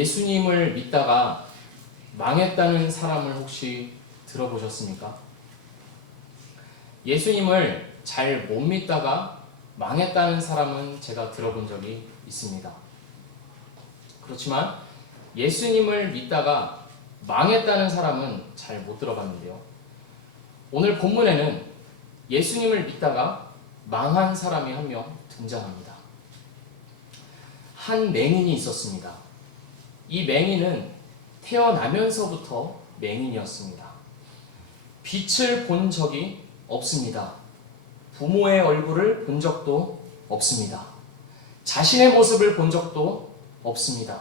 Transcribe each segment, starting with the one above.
예수님을 믿다가 망했다는 사람을 혹시 들어보셨습니까? 예수님을 잘 못 믿다가 망했다는 사람은 제가 들어본 적이 있습니다. 그렇지만 예수님을 믿다가 망했다는 사람은 잘 못 들어봤는데요. 오늘 본문에는 예수님을 믿다가 망한 사람이 한 명 등장합니다. 한 맹인이 있었습니다. 이 맹인은 태어나면서부터 맹인이었습니다. 빛을 본 적이 없습니다. 부모의 얼굴을 본 적도 없습니다. 자신의 모습을 본 적도 없습니다.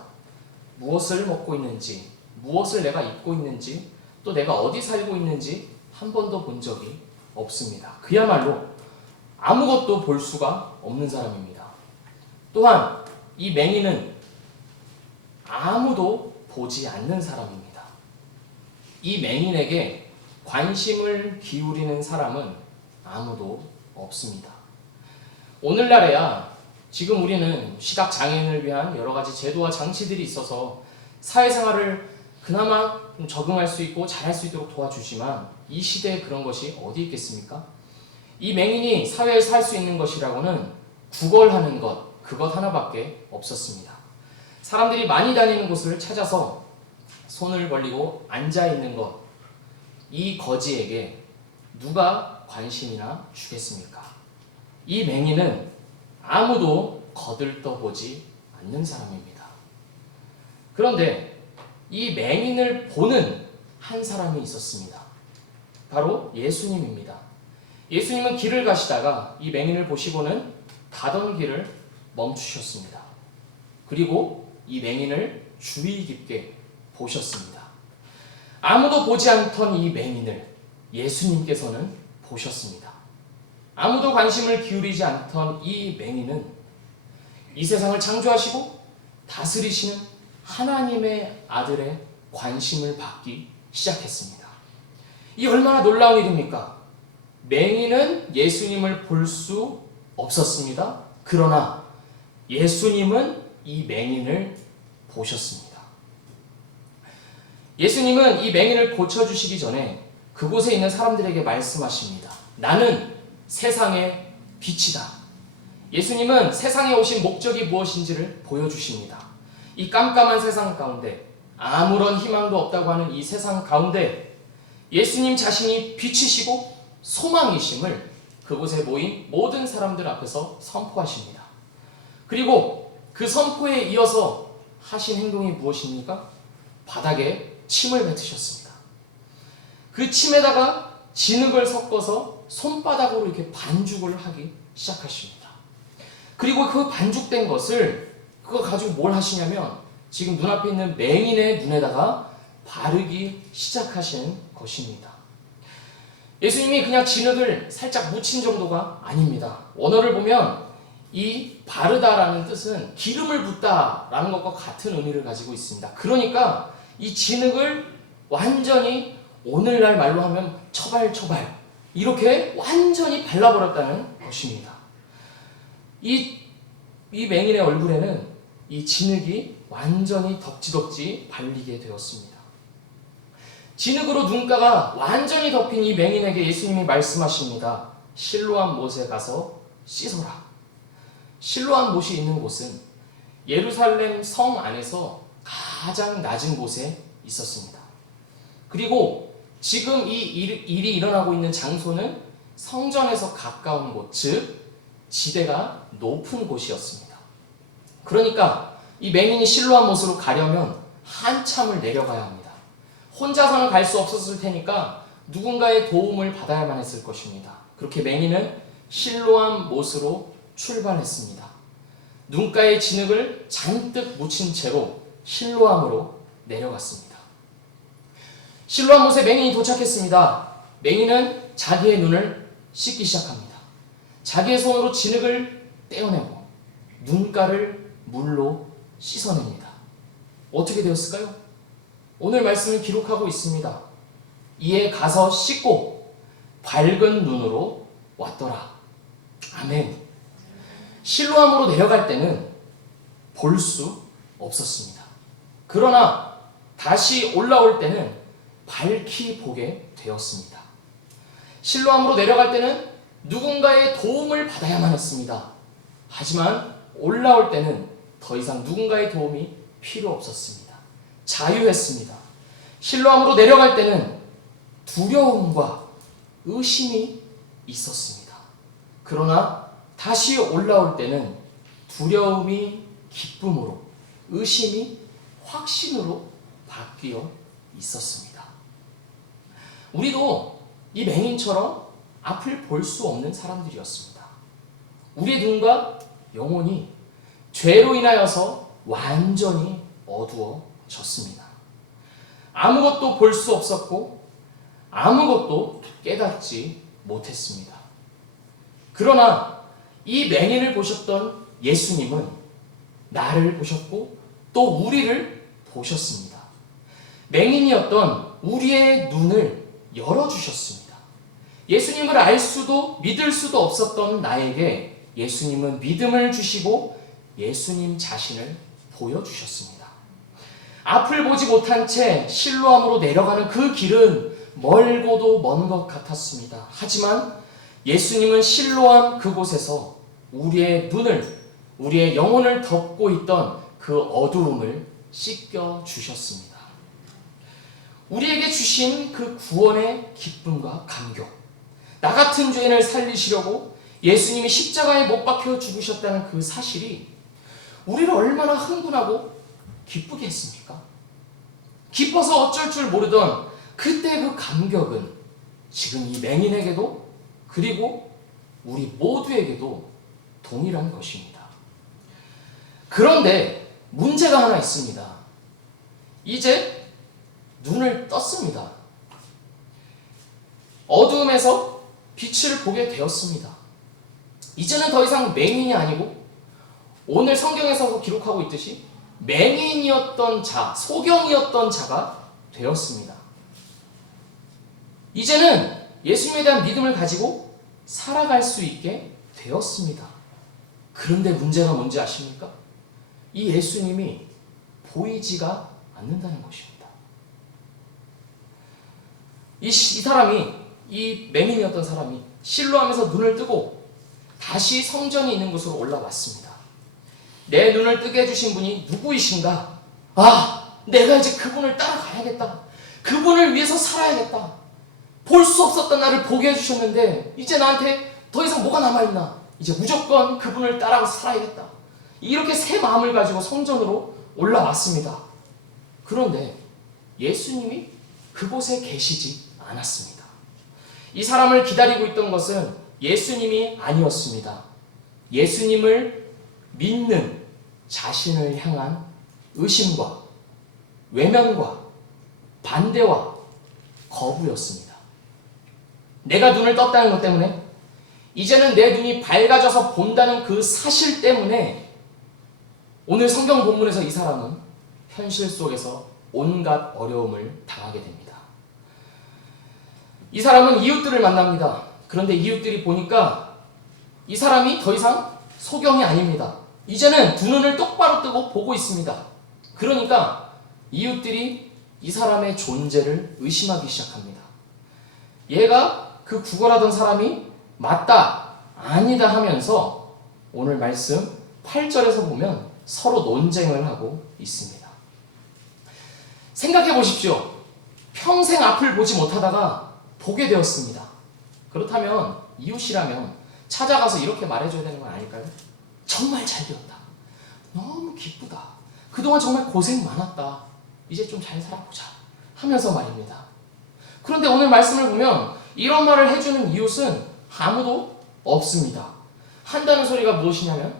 무엇을 먹고 있는지, 무엇을 내가 입고 있는지, 또 내가 어디 살고 있는지 한 번도 본 적이 없습니다. 그야말로 아무것도 볼 수가 없는 사람입니다. 또한 이 맹인은 아무도 보지 않는 사람입니다. 이 맹인에게 관심을 기울이는 사람은 아무도 없습니다. 오늘날에야 지금 우리는 시각장애인을 위한 여러 가지 제도와 장치들이 있어서 사회생활을 그나마 좀 적응할 수 있고 잘할 수 있도록 도와주지만 이 시대에 그런 것이 어디 있겠습니까? 이 맹인이 사회에 살 수 있는 것이라고는 구걸하는 것, 그것 하나밖에 없었습니다. 사람들이 많이 다니는 곳을 찾아서 손을 벌리고 앉아있는 것, 이 거지에게 누가 관심이나 주겠습니까? 이 맹인은 아무도 거들떠보지 않는 사람입니다. 그런데 이 맹인을 보는 한 사람이 있었습니다. 바로 예수님입니다. 예수님은 길을 가시다가 이 맹인을 보시고는 가던 길을 멈추셨습니다. 그리고 이 맹인을 주의 깊게 보셨습니다. 아무도 보지 않던 이 맹인을 예수님께서는 보셨습니다. 아무도 관심을 기울이지 않던 이 맹인은 이 세상을 창조하시고 다스리시는 하나님의 아들의 관심을 받기 시작했습니다. 이 얼마나 놀라운 일입니까? 맹인은 예수님을 볼 수 없었습니다. 그러나 예수님은 이 맹인을 보셨습니다. 예수님은 이 맹인을 고쳐주시기 전에 그곳에 있는 사람들에게 말씀하십니다. 나는 세상의 빛이다. 예수님은 세상에 오신 목적이 무엇인지를 보여주십니다. 이 깜깜한 세상 가운데 아무런 희망도 없다고 하는 이 세상 가운데 예수님 자신이 빛이시고 소망이심을 그곳에 모인 모든 사람들 앞에서 선포하십니다. 그리고 그 선포에 이어서 하신 행동이 무엇입니까? 바닥에 침을 뱉으셨습니다. 그 침에다가 진흙을 섞어서 손바닥으로 이렇게 반죽을 하기 시작하십니다. 그리고 그 반죽된 것을 그거 가지고 뭘 하시냐면 지금 눈앞에 있는 맹인의 눈에다가 바르기 시작하시는 것입니다. 예수님이 그냥 진흙을 살짝 묻힌 정도가 아닙니다. 원어를 보면 이 바르다라는 뜻은 기름을 붓다라는 것과 같은 의미를 가지고 있습니다. 그러니까 이 진흙을 완전히 오늘날 말로 하면 처발처발 이렇게 완전히 발라버렸다는 것입니다. 이 맹인의 얼굴에는 이 진흙이 완전히 덕지덕지 발리게 되었습니다. 진흙으로 눈가가 완전히 덮인 이 맹인에게 예수님이 말씀하십니다. 실로암 못에 가서 씻어라. 실로암 못이 있는 곳은 예루살렘 성 안에서 가장 낮은 곳에 있었습니다. 그리고 지금 이 일이 일어나고 있는 장소는 성전에서 가까운 곳, 즉 지대가 높은 곳이었습니다. 그러니까 이 맹인이 실로암 못으로 가려면 한참을 내려가야 합니다. 혼자서는 갈 수 없었을 테니까 누군가의 도움을 받아야만 했을 것입니다. 그렇게 맹인은 실로암 못으로 출발했습니다. 눈가에 진흙을 잔뜩 묻힌 채로 실로암으로 내려갔습니다. 실로암 못에 맹인이 도착했습니다. 맹인은 자기의 눈을 씻기 시작합니다. 자기의 손으로 진흙을 떼어내고 눈가를 물로 씻어냅니다. 어떻게 되었을까요? 오늘 말씀을 기록하고 있습니다. 이에 가서 씻고 밝은 눈으로 왔더라. 아멘. 실로암으로 내려갈 때는 볼 수 없었습니다. 그러나 다시 올라올 때는 밝히 보게 되었습니다. 실로암으로 내려갈 때는 누군가의 도움을 받아야만 했습니다. 하지만 올라올 때는 더 이상 누군가의 도움이 필요 없었습니다. 자유했습니다. 실로암으로 내려갈 때는 두려움과 의심이 있었습니다. 그러나 다시 올라올 때는 두려움이 기쁨으로, 의심이 확신으로 바뀌어 있었습니다. 우리도 이 맹인처럼 앞을 볼 수 없는 사람들이었습니다. 우리의 눈과 영혼이 죄로 인하여서 완전히 어두워졌습니다. 아무것도 볼 수 없었고 아무것도 깨닫지 못했습니다. 그러나 이 맹인을 보셨던 예수님은 나를 보셨고 또 우리를 보셨습니다. 맹인이었던 우리의 눈을 열어주셨습니다. 예수님을 알 수도 믿을 수도 없었던 나에게 예수님은 믿음을 주시고 예수님 자신을 보여주셨습니다. 앞을 보지 못한 채 실로암으로 내려가는 그 길은 멀고도 먼 것 같았습니다. 하지만 예수님은 실로암 그곳에서 우리의 눈을, 우리의 영혼을 덮고 있던 그 어두움을 씻겨 주셨습니다. 우리에게 주신 그 구원의 기쁨과 감격, 나 같은 죄인을 살리시려고 예수님이 십자가에 못 박혀 죽으셨다는 그 사실이 우리를 얼마나 흥분하고 기쁘게 했습니까? 기뻐서 어쩔 줄 모르던 그때 그 감격은 지금 이 맹인에게도 그리고 우리 모두에게도 동일한 것입니다. 그런데 문제가 하나 있습니다. 이제 눈을 떴습니다. 어두움에서 빛을 보게 되었습니다. 이제는 더 이상 맹인이 아니고 오늘 성경에서 기록하고 있듯이 맹인이었던 자, 소경이었던 자가 되었습니다. 이제는 예수님에 대한 믿음을 가지고 살아갈 수 있게 되었습니다. 그런데 문제가 뭔지 아십니까? 이 예수님이 보이지가 않는다는 것입니다. 이 사람이, 이 맹인이었던 사람이 실로암에서 눈을 뜨고 다시 성전이 있는 곳으로 올라왔습니다. 내 눈을 뜨게 해주신 분이 누구이신가? 아, 내가 이제 그분을 따라가야겠다. 그분을 위해서 살아야겠다. 볼 수 없었던 나를 보게 해주셨는데 이제 나한테 더 이상 뭐가 남아있나? 이제 무조건 그분을 따라가서 살아야겠다. 이렇게 새 마음을 가지고 성전으로 올라왔습니다. 그런데 예수님이 그곳에 계시지 않았습니다. 이 사람을 기다리고 있던 것은 예수님이 아니었습니다. 예수님을 믿는 자신을 향한 의심과 외면과 반대와 거부였습니다. 내가 눈을 떴다는 것 때문에, 이제는 내 눈이 밝아져서 본다는 그 사실 때문에 오늘 성경 본문에서 이 사람은 현실 속에서 온갖 어려움을 당하게 됩니다. 이 사람은 이웃들을 만납니다. 그런데 이웃들이 보니까 이 사람이 더 이상 소경이 아닙니다. 이제는 두 눈을 똑바로 뜨고 보고 있습니다. 그러니까 이웃들이 이 사람의 존재를 의심하기 시작합니다. 얘가 그 구걸하던 사람이 맞다, 아니다 하면서 오늘 말씀 8절에서 보면 서로 논쟁을 하고 있습니다. 생각해 보십시오. 평생 앞을 보지 못하다가 보게 되었습니다. 그렇다면 이웃이라면 찾아가서 이렇게 말해줘야 되는 건 아닐까요? 정말 잘 되었다. 너무 기쁘다. 그동안 정말 고생 많았다. 이제 좀 잘 살아보자 하면서 말입니다. 그런데 오늘 말씀을 보면 이런 말을 해주는 이웃은 아무도 없습니다. 한다는 소리가 무엇이냐면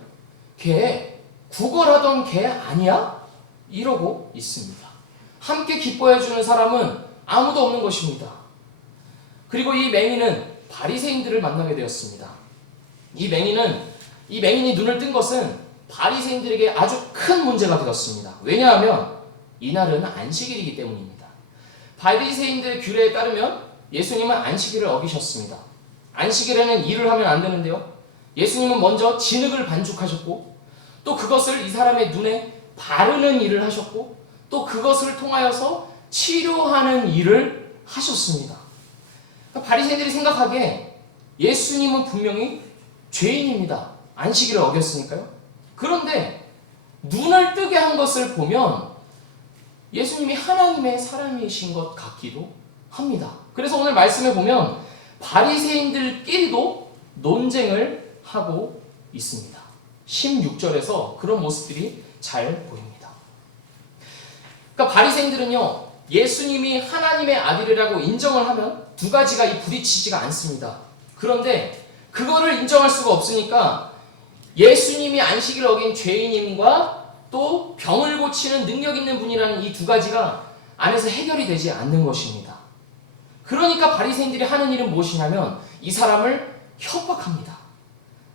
걔 구걸하던 걔 아니야? 이러고 있습니다. 함께 기뻐해주는 사람은 아무도 없는 것입니다. 그리고 이 맹인은 바리새인들을 만나게 되었습니다. 이 맹인이 눈을 뜬 것은 바리새인들에게 아주 큰 문제가 되었습니다. 왜냐하면 이날은 안식일이기 때문입니다. 바리새인들의 규례에 따르면 예수님은 안식일을 어기셨습니다. 안식일에는 일을 하면 안 되는데요. 예수님은 먼저 진흙을 반죽하셨고 또 그것을 이 사람의 눈에 바르는 일을 하셨고 또 그것을 통하여서 치료하는 일을 하셨습니다. 그러니까 바리새인들이 생각하기에 예수님은 분명히 죄인입니다. 안식일을 어겼으니까요. 그런데 눈을 뜨게 한 것을 보면 예수님이 하나님의 사람이신 것 같기도 합니다. 그래서 오늘 말씀에 보면 바리새인들끼리도 논쟁을 하고 있습니다. 16절에서 그런 모습들이 잘 보입니다. 그러니까 바리새인들은요, 예수님이 하나님의 아들이라고 인정을 하면 두 가지가 부딪히지가 않습니다. 그런데 그거를 인정할 수가 없으니까 예수님이 안식일을 어긴 죄인임과 또 병을 고치는 능력 있는 분이라는 이 두 가지가 안에서 해결이 되지 않는 것입니다. 그러니까 바리새인들이 하는 일은 무엇이냐면 이 사람을 협박합니다.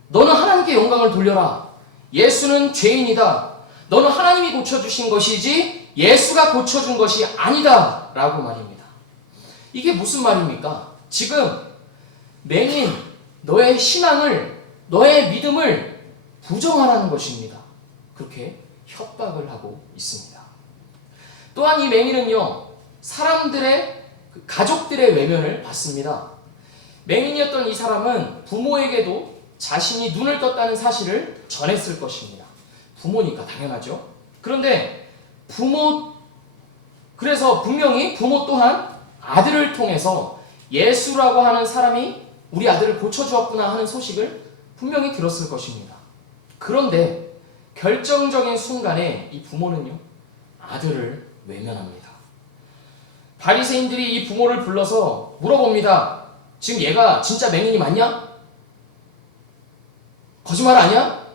너는 하나님께 영광을 돌려라. 예수는 죄인이다. 너는 하나님이 고쳐주신 것이지 예수가 고쳐준 것이 아니다. 라고 말입니다. 이게 무슨 말입니까? 지금 맹인, 너의 신앙을, 너의 믿음을 부정하라는 것입니다. 그렇게 협박을 하고 있습니다. 또한 이 맹인은요, 사람들의, 가족들의 외면을 받습니다. 맹인이었던 이 사람은 부모에게도 자신이 눈을 떴다는 사실을 전했을 것입니다. 부모니까 당연하죠. 그런데 그래서 분명히 부모 또한 아들을 통해서 예수라고 하는 사람이 우리 아들을 고쳐주었구나 하는 소식을 분명히 들었을 것입니다. 그런데 결정적인 순간에 이 부모는요, 아들을 외면합니다. 바리새인들이 이 부모를 불러서 물어봅니다. 지금 얘가 진짜 맹인이 맞냐? 거짓말 아니야?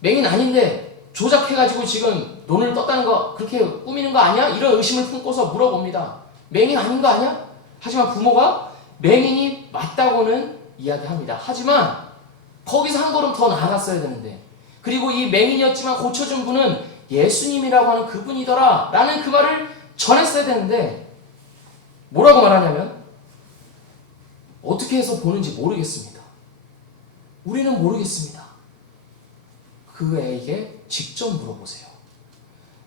맹인 아닌데 조작해가지고 지금 논을 떴다는 거 그렇게 꾸미는 거 아니야? 이런 의심을 품고서 물어봅니다. 맹인 아닌 거 아니야? 하지만 부모가 맹인이 맞다고는 이야기합니다. 하지만 거기서 한 걸음 더 나아갔어야 되는데, 그리고 이 맹인이었지만 고쳐준 분은 예수님이라고 하는 그분이더라 라는 그 말을 전했어야 되는데 뭐라고 말하냐면 어떻게 해서 보는지 모르겠습니다. 우리는 모르겠습니다. 그 애에게 직접 물어보세요.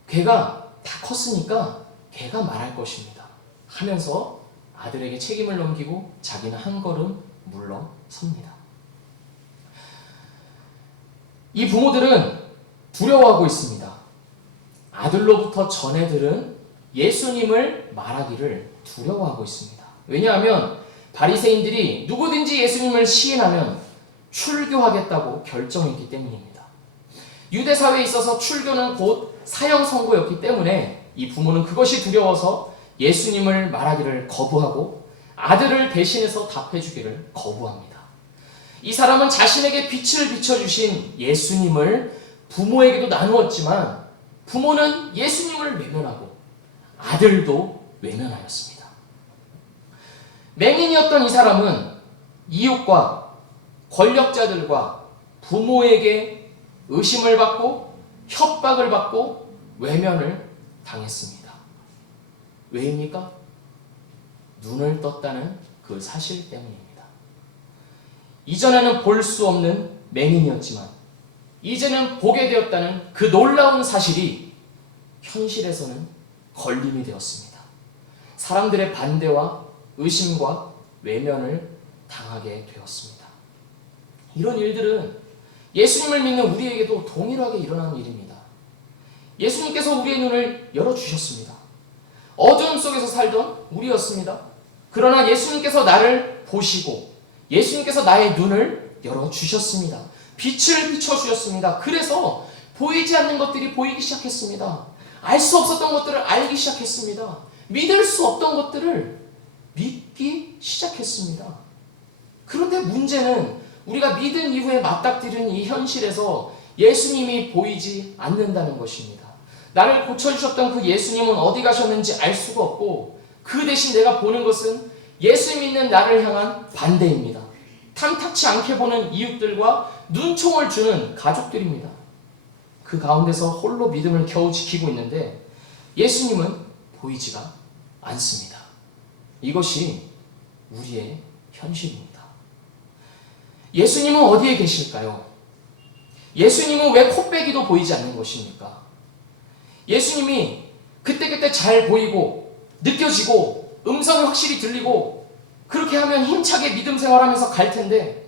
걔가 다 컸으니까 걔가 말할 것입니다. 하면서 아들에게 책임을 넘기고 자기는 한 걸음 물러섭니다. 이 부모들은 두려워하고 있습니다. 아들로부터 전해 들은 예수님을 말하기를 두려워하고 있습니다. 왜냐하면 바리새인들이 누구든지 예수님을 시인하면 출교하겠다고 결정했기 때문입니다. 유대 사회에 있어서 출교는 곧 사형 선고였기 때문에 이 부모는 그것이 두려워서 예수님을 말하기를 거부하고 아들을 대신해서 답해주기를 거부합니다. 이 사람은 자신에게 빛을 비춰주신 예수님을 부모에게도 나누었지만 부모는 예수님을 외면하고 아들도 외면하였습니다. 맹인이었던 이 사람은 이웃과 권력자들과 부모에게 의심을 받고 협박을 받고 외면을 당했습니다. 왜입니까? 눈을 떴다는 그 사실 때문입니다. 이전에는 볼 수 없는 맹인이었지만 이제는 보게 되었다는 그 놀라운 사실이 현실에서는 걸림이 되었습니다. 사람들의 반대와 의심과 외면을 당하게 되었습니다. 이런 일들은 예수님을 믿는 우리에게도 동일하게 일어나는 일입니다. 예수님께서 우리의 눈을 열어주셨습니다. 어두움 속에서 살던 우리였습니다. 그러나 예수님께서 나를 보시고 예수님께서 나의 눈을 열어주셨습니다. 빛을 비춰주셨습니다. 그래서 보이지 않는 것들이 보이기 시작했습니다. 알 수 없었던 것들을 알기 시작했습니다. 믿을 수 없던 것들을 믿기 시작했습니다. 그런데 문제는 우리가 믿은 이후에 맞닥뜨리는 이 현실에서 예수님이 보이지 않는다는 것입니다. 나를 고쳐주셨던 그 예수님은 어디 가셨는지 알 수가 없고 그 대신 내가 보는 것은 예수 믿는 나를 향한 반대입니다. 탐탁치 않게 보는 이웃들과 눈총을 주는 가족들입니다. 그 가운데서 홀로 믿음을 겨우 지키고 있는데 예수님은 보이지가 않습니다. 이것이 우리의 현실입니다. 예수님은 어디에 계실까요? 예수님은 왜 코빼기도 보이지 않는 것입니까? 예수님이 그때그때 잘 보이고 느껴지고 음성이 확실히 들리고 그렇게 하면 힘차게 믿음 생활하면서 갈 텐데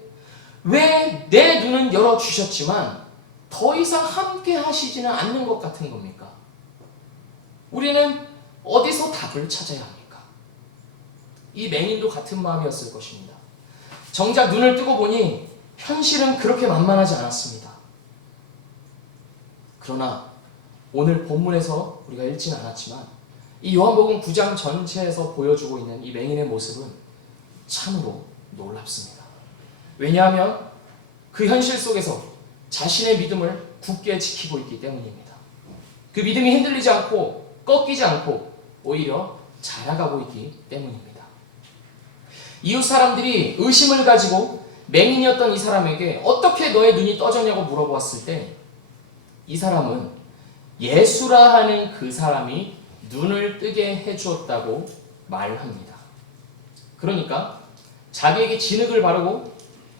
왜 내 눈은 열어주셨지만 더 이상 함께 하시지는 않는 것 같은 겁니까? 우리는 어디서 답을 찾아야 합니까? 이 맹인도 같은 마음이었을 것입니다. 정작 눈을 뜨고 보니 현실은 그렇게 만만하지 않았습니다. 그러나 오늘 본문에서 우리가 읽지는 않았지만 이 요한복음 9장 전체에서 보여주고 있는 이 맹인의 모습은 참으로 놀랍습니다. 왜냐하면 그 현실 속에서 자신의 믿음을 굳게 지키고 있기 때문입니다. 그 믿음이 흔들리지 않고 꺾이지 않고 오히려 자라가고 있기 때문입니다. 이웃 사람들이 의심을 가지고 맹인이었던 이 사람에게 어떻게 너의 눈이 떠졌냐고 물어보았을 때 이 사람은 예수라 하는 그 사람이 눈을 뜨게 해주었다고 말합니다. 그러니까 자기에게 진흙을 바르고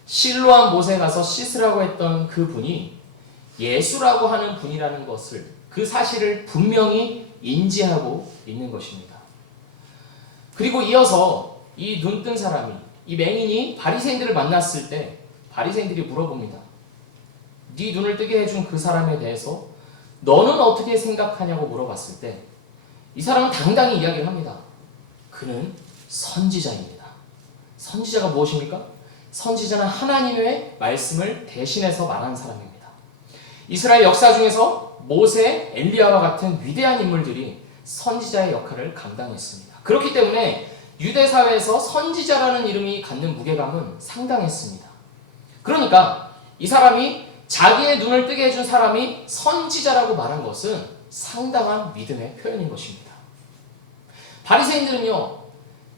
실로암 못에 가서 씻으라고 했던 그 분이 예수라고 하는 분이라는 것을, 그 사실을 분명히 인지하고 있는 것입니다. 그리고 이어서 이 눈뜬 사람이, 이 맹인이 바리새인들을 만났을 때 바리새인들이 물어봅니다. 네 눈을 뜨게 해준 그 사람에 대해서 너는 어떻게 생각하냐고 물어봤을 때 이 사람은 당당히 이야기를 합니다. 그는 선지자입니다. 선지자가 무엇입니까? 선지자는 하나님의 말씀을 대신해서 말하는 사람입니다. 이스라엘 역사 중에서 모세, 엘리야와 같은 위대한 인물들이 선지자의 역할을 감당했습니다. 그렇기 때문에 유대 사회에서 선지자라는 이름이 갖는 무게감은 상당했습니다. 그러니까 이 사람이 자기의 눈을 뜨게 해준 사람이 선지자라고 말한 것은 상당한 믿음의 표현인 것입니다. 바리새인들은요,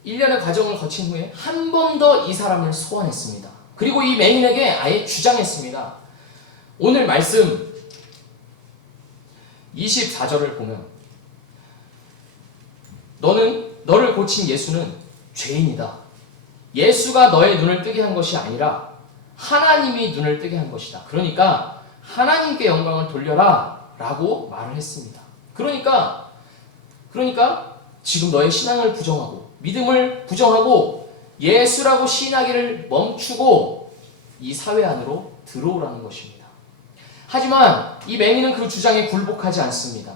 1년의 과정을 거친 후에 한 번 더 이 사람을 소환했습니다. 그리고 이 맹인에게 아예 주장했습니다. 오늘 말씀 24절을 보면 너를 고친 예수는 죄인이다. 예수가 너의 눈을 뜨게 한 것이 아니라 하나님이 눈을 뜨게 한 것이다. 그러니까 하나님께 영광을 돌려라 라고 말을 했습니다. 그러니까 지금 너의 신앙을 부정하고 믿음을 부정하고 예수라고 시인하기를 멈추고 이 사회 안으로 들어오라는 것입니다. 하지만 이 맹인은 그 주장에 굴복하지 않습니다.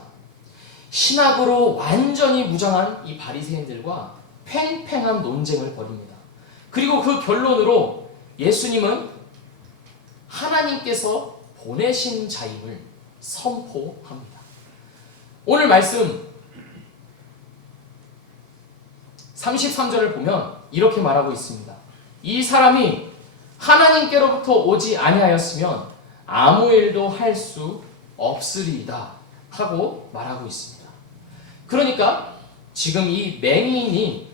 신학으로 완전히 무장한 이 바리새인들과 팽팽한 논쟁을 벌입니다. 그리고 그 결론으로 예수님은 하나님께서 보내신 자임을 선포합니다. 오늘 말씀 33절을 보면 이렇게 말하고 있습니다. 이 사람이 하나님께로부터 오지 아니하였으면 아무 일도 할 수 없으리이다 하고 말하고 있습니다. 그러니까 지금 이 맹인이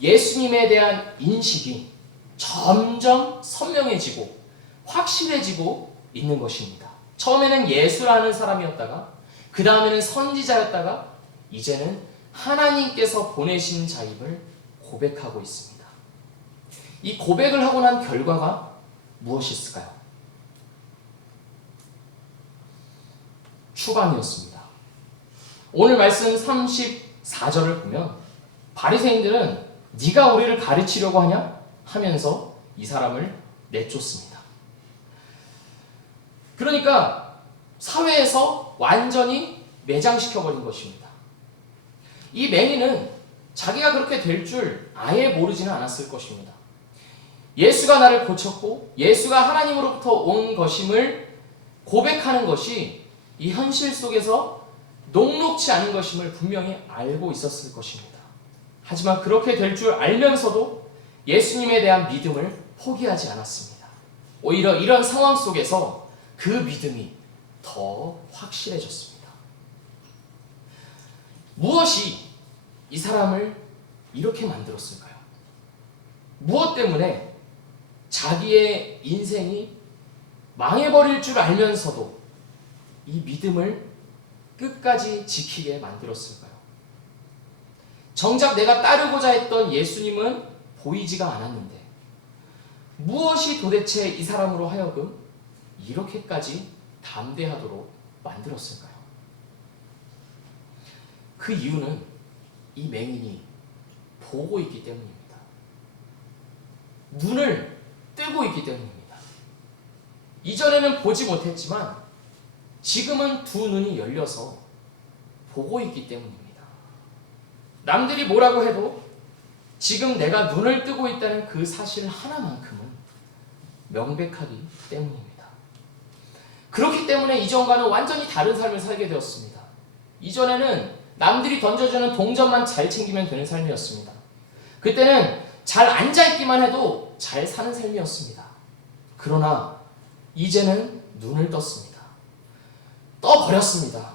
예수님에 대한 인식이 점점 선명해지고 확실해지고 있는 것입니다. 처음에는 예수라는 사람이었다가 그 다음에는 선지자였다가 이제는 하나님께서 보내신 자임을 고백하고 있습니다. 이 고백을 하고 난 결과가 무엇이 있을까요? 추방이었습니다. 오늘 말씀 34절을 보면 바리새인들은 네가 우리를 가르치려고 하냐? 하면서 이 사람을 내쫓습니다. 그러니까 사회에서 완전히 매장시켜버린 것입니다. 이 맹인은 자기가 그렇게 될 줄 아예 모르지는 않았을 것입니다. 예수가 나를 고쳤고 예수가 하나님으로부터 온 것임을 고백하는 것이 이 현실 속에서 녹록지 않은 것임을 분명히 알고 있었을 것입니다. 하지만 그렇게 될 줄 알면서도 예수님에 대한 믿음을 포기하지 않았습니다. 오히려 이런 상황 속에서 그 믿음이 더 확실해졌습니다. 무엇이 이 사람을 이렇게 만들었을까요? 무엇 때문에 자기의 인생이 망해버릴 줄 알면서도 이 믿음을 끝까지 지키게 만들었을까요? 정작 내가 따르고자 했던 예수님은 보이지가 않았는데 무엇이 도대체 이 사람으로 하여금 이렇게까지 담대하도록 만들었을까요? 그 이유는 이 맹인이 보고 있기 때문입니다. 눈을 뜨고 있기 때문입니다. 이전에는 보지 못했지만 지금은 두 눈이 열려서 보고 있기 때문입니다. 남들이 뭐라고 해도 지금 내가 눈을 뜨고 있다는 그 사실 하나만큼은 명백하기 때문입니다. 그렇기 때문에 이전과는 완전히 다른 삶을 살게 되었습니다. 이전에는 남들이 던져주는 동전만 잘 챙기면 되는 삶이었습니다. 그때는 잘 앉아있기만 해도 잘 사는 삶이었습니다. 그러나 이제는 눈을 떴습니다. 떠버렸습니다.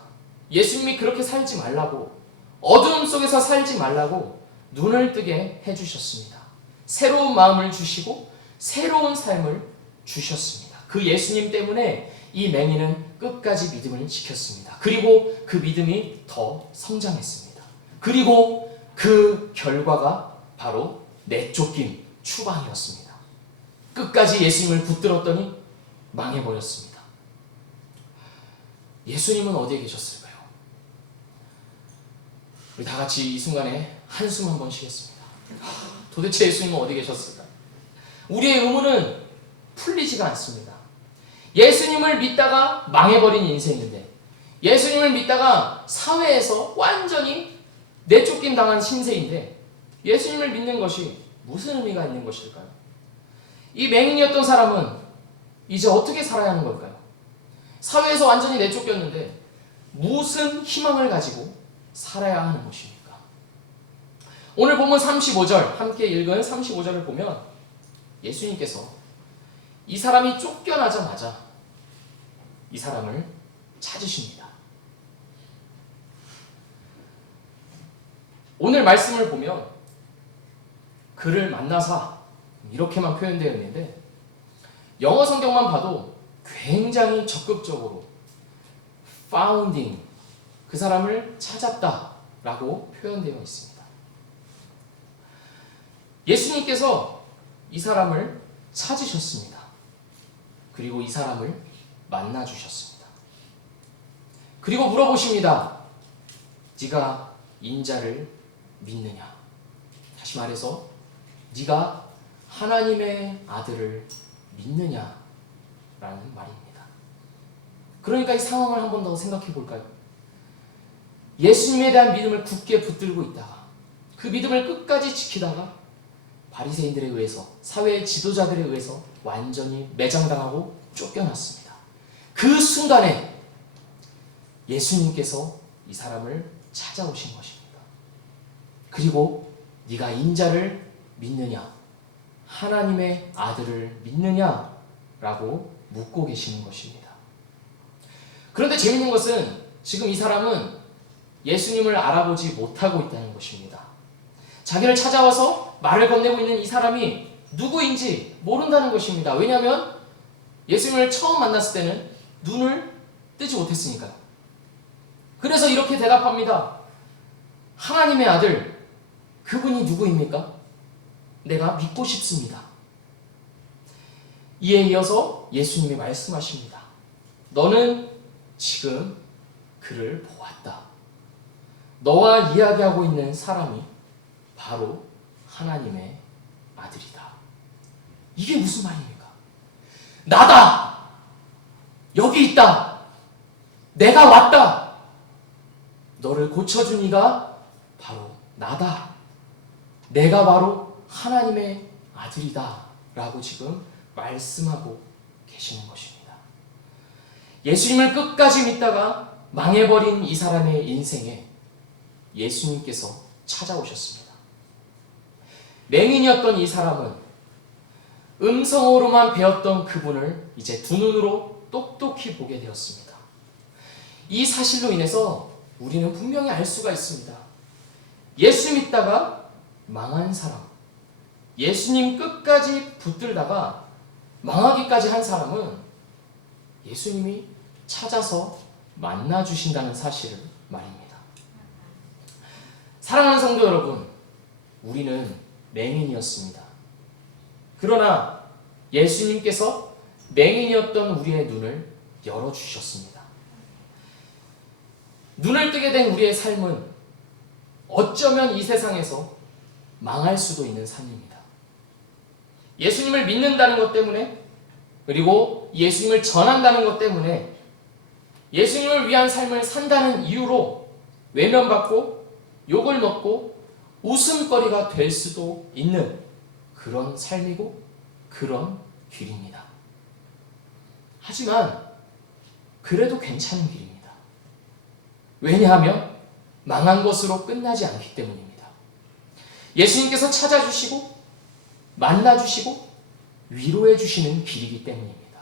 예수님이 그렇게 살지 말라고, 어두움 속에서 살지 말라고 눈을 뜨게 해주셨습니다. 새로운 마음을 주시고 새로운 삶을 주셨습니다. 그 예수님 때문에 이 맹인은 끝까지 믿음을 지켰습니다. 그리고 그 믿음이 더 성장했습니다. 그리고 그 결과가 바로 내쫓김, 추방이었습니다. 끝까지 예수님을 붙들었더니 망해버렸습니다. 예수님은 어디에 계셨을까요? 우리 다 같이 이 순간에 한숨 한번 쉬겠습니다. 도대체 예수님은 어디 계셨을까요? 우리의 의문은 풀리지가 않습니다. 예수님을 믿다가 망해버린 인생인데, 예수님을 믿다가 사회에서 완전히 내쫓김 당한 신세인데, 예수님을 믿는 것이 무슨 의미가 있는 것일까요? 이 맹인이었던 사람은 이제 어떻게 살아야 하는 걸까요? 사회에서 완전히 내쫓겼는데 무슨 희망을 가지고 살아야 하는 것입니까? 오늘 본문 35절, 함께 읽은 35절을 보면 예수님께서 이 사람이 쫓겨나자마자 이 사람을 찾으십니다. 오늘 말씀을 보면 그를 만나사 이렇게만 표현되어 있는데, 영어 성경만 봐도 굉장히 적극적으로 founding, 그 사람을 찾았다라고 표현되어 있습니다. 예수님께서 이 사람을 찾으셨습니다. 그리고 이 사람을 만나주셨습니다. 그리고 물어보십니다. 네가 인자를 믿느냐? 다시 말해서 네가 하나님의 아들을 믿느냐? 라는 말입니다. 그러니까 이 상황을 한 번 더 생각해 볼까요? 예수님에 대한 믿음을 굳게 붙들고 있다가 그 믿음을 끝까지 지키다가 바리새인들에 의해서, 사회의 지도자들에 의해서 완전히 매장당하고 쫓겨났습니다. 그 순간에 예수님께서 이 사람을 찾아오신 것입니다. 그리고 네가 인자를 믿느냐, 하나님의 아들을 믿느냐? 라고 묻고 계시는 것입니다. 그런데 재밌는 것은 지금 이 사람은 예수님을 알아보지 못하고 있다는 것입니다. 자기를 찾아와서 말을 건네고 있는 이 사람이 누구인지 모른다는 것입니다. 왜냐하면 예수님을 처음 만났을 때는 눈을 뜨지 못했으니까요. 그래서 이렇게 대답합니다. 하나님의 아들, 그분이 누구입니까? 내가 믿고 싶습니다. 이에 이어서 예수님이 말씀하십니다. 너는 지금 그를 보았다. 너와 이야기하고 있는 사람이 바로 하나님의 아들이다. 이게 무슨 말입니까? 나다! 여기 있다! 내가 왔다! 너를 고쳐준 이가 바로 나다. 내가 바로 하나님의 아들이다. 라고 지금 말씀하고 계시는 것입니다. 예수님을 끝까지 믿다가 망해버린 이 사람의 인생에 예수님께서 찾아오셨습니다. 맹인이었던 이 사람은 음성으로만 배웠던 그분을 이제 두 눈으로 똑똑히 보게 되었습니다. 이 사실로 인해서 우리는 분명히 알 수가 있습니다. 예수 믿다가 망한 사람, 예수님 끝까지 붙들다가 망하기까지 한 사람은 예수님이 찾아서 만나주신다는 사실을 말입니다. 사랑하는 성도 여러분, 우리는 맹인이었습니다. 그러나 예수님께서 맹인이었던 우리의 눈을 열어주셨습니다. 눈을 뜨게 된 우리의 삶은 어쩌면 이 세상에서 망할 수도 있는 삶입니다. 예수님을 믿는다는 것 때문에, 그리고 예수님을 전한다는 것 때문에, 예수님을 위한 삶을 산다는 이유로 외면받고 욕을 먹고 웃음거리가 될 수도 있는 그런 삶이고 그런 길입니다. 하지만 그래도 괜찮은 길입니다. 왜냐하면 망한 것으로 끝나지 않기 때문입니다. 예수님께서 찾아주시고 만나주시고 위로해 주시는 길이기 때문입니다.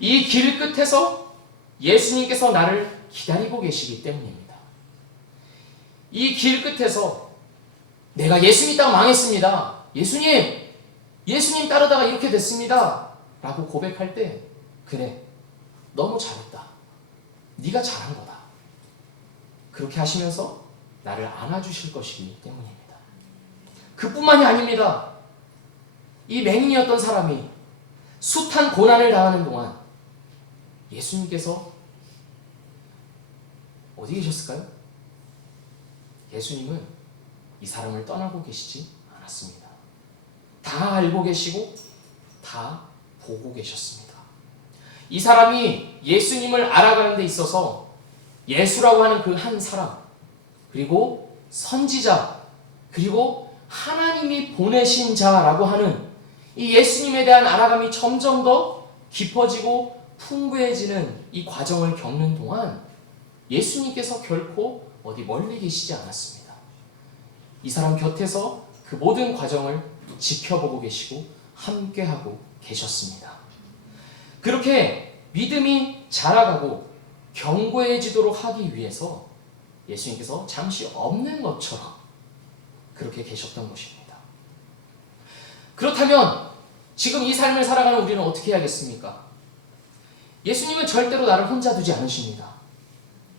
이 길 끝에서 예수님께서 나를 기다리고 계시기 때문입니다. 이 길 끝에서 내가 예수 믿다가 망했습니다. 예수님 따르다가 이렇게 됐습니다. 라고 고백할 때, 그래, 너무 잘했다. 네가 잘한 거다. 그렇게 하시면서 나를 안아주실 것이기 때문입니다. 그뿐만이 아닙니다. 이 맹인이었던 사람이 숱한 고난을 당하는 동안 예수님께서 어디 계셨을까요? 예수님은 이 사람을 떠나고 계시지 않았습니다. 다 알고 계시고 다 보고 계셨습니다. 이 사람이 예수님을 알아가는 데 있어서 예수라고 하는 그 한 사람, 그리고 선지자, 그리고 하나님이 보내신 자라고 하는 이 예수님에 대한 알아감이 점점 더 깊어지고 풍부해지는 이 과정을 겪는 동안 예수님께서 결코 어디 멀리 계시지 않았습니다. 이 사람 곁에서 그 모든 과정을 지켜보고 계시고 함께하고 계셨습니다. 그렇게 믿음이 자라가고 견고해지도록 하기 위해서 예수님께서 잠시 없는 것처럼 그렇게 계셨던 것입니다. 그렇다면 지금 이 삶을 살아가는 우리는 어떻게 해야겠습니까? 예수님은 절대로 나를 혼자 두지 않으십니다.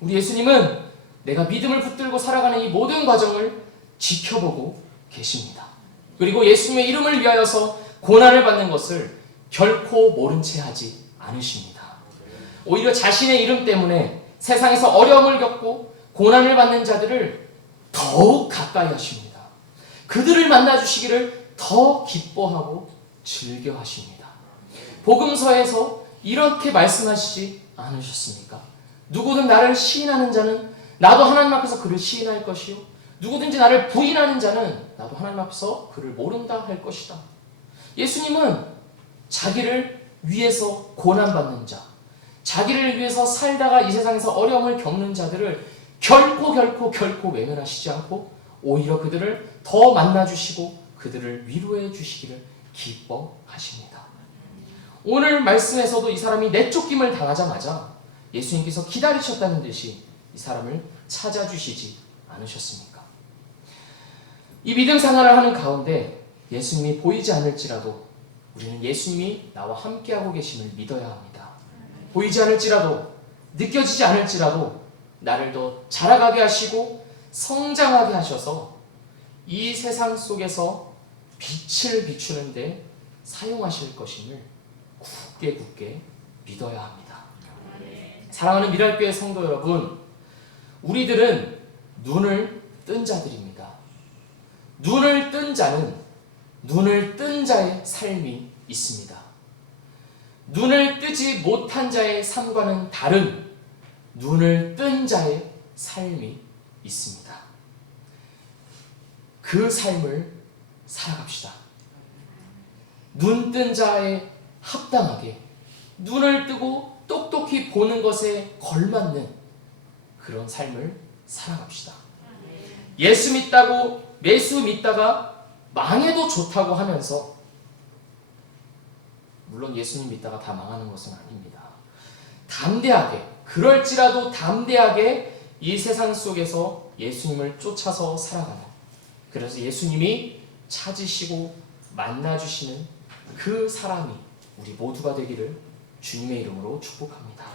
우리 예수님은 내가 믿음을 붙들고 살아가는 이 모든 과정을 지켜보고 계십니다. 그리고 예수님의 이름을 위하여서 고난을 받는 것을 결코 모른 채 하지 않으십니다. 오히려 자신의 이름 때문에 세상에서 어려움을 겪고 고난을 받는 자들을 더욱 가까이 하십니다. 그들을 만나주시기를 더 기뻐하고 즐겨 하십니다. 복음서에서 이렇게 말씀하시지 않으셨습니까? 누구든 나를 시인하는 자는 나도 하나님 앞에서 그를 시인할 것이요, 누구든지 나를 부인하는 자는 나도 하나님 앞에서 그를 모른다 할 것이다. 예수님은 자기를 위해서 고난받는 자, 자기를 위해서 살다가 이 세상에서 어려움을 겪는 자들을 결코 외면하시지 않고 오히려 그들을 더 만나주시고 그들을 위로해 주시기를 기뻐하십니다. 오늘 말씀에서도 이 사람이 내쫓김을 당하자마자 예수님께서 기다리셨다는 듯이 이 사람을 찾아주시지 않으셨습니까? 이 믿음 생활을 하는 가운데 예수님이 보이지 않을지라도 우리는 예수님이 나와 함께하고 계심을 믿어야 합니다. 보이지 않을지라도, 느껴지지 않을지라도 나를 더 자라가게 하시고 성장하게 하셔서 이 세상 속에서 빛을 비추는데 사용하실 것임을 굳게 믿어야 합니다. 사랑하는 미랄교회 성도 여러분, 우리들은 눈을 뜬 자들입니다. 눈을 뜬 자는 눈을 뜬 자의 삶이 있습니다. 눈을 뜨지 못한 자의 삶과는 다른 눈을 뜬 자의 삶이 있습니다. 그 삶을 살아갑시다. 눈 뜬 자에 합당하게 눈을 뜨고 똑똑히 보는 것에 걸맞는 그런 삶을 살아갑시다. 예수 믿다고 매수 믿다가 망해도 좋다고 하면서, 물론 예수님 믿다가 다 망하는 것은 아닙니다. 담대하게, 그럴지라도 담대하게 이 세상 속에서 예수님을 쫓아서 살아가는, 그래서 예수님이 찾으시고 만나주시는 그 사람이 우리 모두가 되기를 주님의 이름으로 축복합니다.